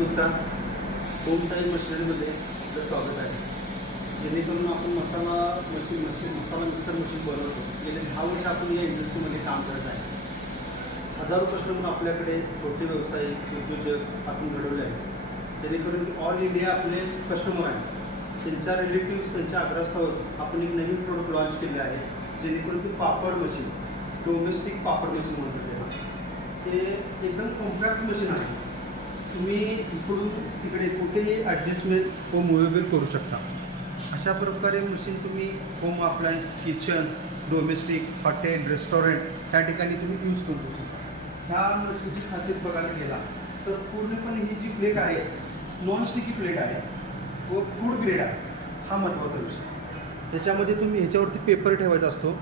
नमस्कार. होमस्टाईल मशिनरीमध्ये आपलं स्वागत आहे. जेणेकरून आपण मसाला मिक्सर मशीन बनवतो. गेले 10 वर्ष आपण या इंडस्ट्रीमध्ये काम करत आहे. हजारो कस्टमर आपल्याकडे छोटे व्यावसायिक उद्योजक आपण घडवले आहेत. जेणेकरून ऑल इंडिया आपले कस्टमर आहेत. त्यांच्या रिलेटिव्ह त्यांच्या आग्रहास्तव आपण एक नवीन प्रोडक्ट लॉन्च केले आहे. जेणेकरून ती पापड मशीन, डोमेस्टिक पापड मशीन म्हणतात त्याला. ते एकदम कॉम्पॅक्ट मशीन आहे. तुम्ही इकडून तिकडे कुठेही ॲडजस्टमेंट व मुव्हेबल करू शकता. अशा प्रकारे मशीन तुम्ही home appliance, kitchens, domestic, hotel, restaurant या ठिकाणी तुम्ही यूज करू शकता. ह्या मशीनची खासियत बघायला गेला तर पूर्णपणे ही जी प्लेट आहे नॉन स्टिकी प्लेट आहे व फूड ग्रेड आहे. हा महत्त्वाचा विषय. त्याच्यामध्ये तुम्ही ह्याच्यावरती पेपर ठेवायचा असतो.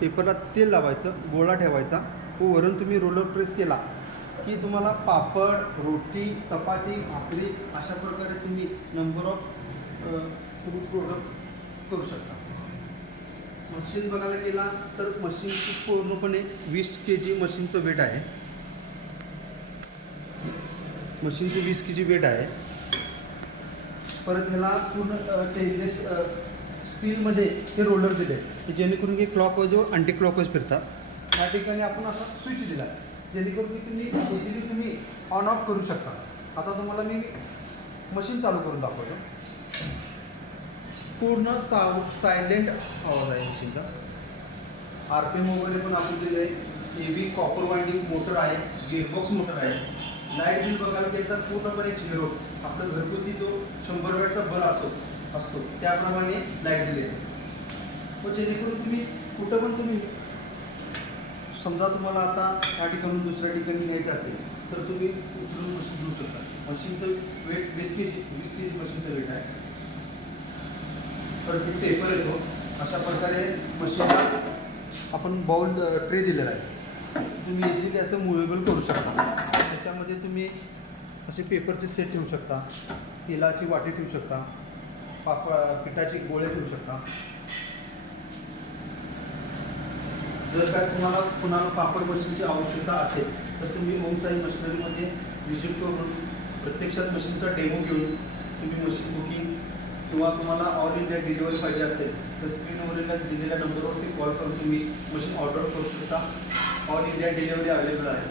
पेपरला तेल लावायचं, गोळा ठेवायचा व वरून तुम्ही रोलर प्रेस केला की तुम्हाला पापड, रोटी, चपाती, भाकरी अशा प्रकारे तुम्ही नंबर ऑफ प्रोडक्ट करू शकता. मशीन बघायला गेला तर मशीनची पूर्णपणे 20 kg मशीनचं वेट आहे. मशीनचे 20 kg वेट आहे. परत ह्याला पूर्ण स्टेनलेस स्टीलमध्ये हे रोलर दिले की जेणेकरून हे क्लॉकवाईज व अँटी क्लॉकवाईज फिरतात. या ठिकाणी आपण असा स्विच दिला जेणेकरून की तुम्ही इझिली तुम्ही ऑन ऑफ करू शकता. आता तुम्हाला मी मशीन चालू करून दाखवतो. पूर्ण सायलेंट आवाज आहे मशीनचा. RPM वगैरे पण आपण दिले आहे. हेवी कॉपर वाइंडिंग मोटर आहे, गिअरबॉक्स मोटर आहे. लाईट बिल बघायला गेलं तर पूर्णपणे 0. आपलं घरगुती जो 100 वॅटचा बल्ब असतो त्याप्रमाणे लाईट बिल येते. व जेणेकरून तुम्ही कुठं पण तुम्ही समजा तुम्हाला आता या ठिकाणून दुसऱ्या ठिकाणी न्यायचं असेल तर तुम्ही उचलून घेऊ शकता. मशीनचं वेट 20 kg मशीनचं वेट आहे. परत एक पेपर येतो. अशा प्रकारे मशीनला आपण बाउल ट्रे दिलेला आहे. तुम्ही इझिली असं मुव्हेबल करू शकता. त्याच्यामध्ये तुम्ही असे पेपरचे सेट ठेवू शकता, तेलाची वाटी ठेवू शकता, पिठाचे गोळे ठेवू शकता. जर काय कुणाला पापड मशीनची आवश्यकता असेल तर तुम्ही होमस्टाईल मशिनरीमध्ये व्हिजिट करून प्रत्यक्षात मशीनचा डेमो घेऊन तुम्ही मशीन बुकिंग किंवा तुम्हाला ऑल इंडिया डिलिव्हरी पाहिजे असेल तर स्क्रीनवरील दिलेल्या नंबरवरती कॉल करून तुम्ही मशीन ऑर्डर करू शकता. ऑल इंडिया डिलिव्हरी अवेलेबल आहे.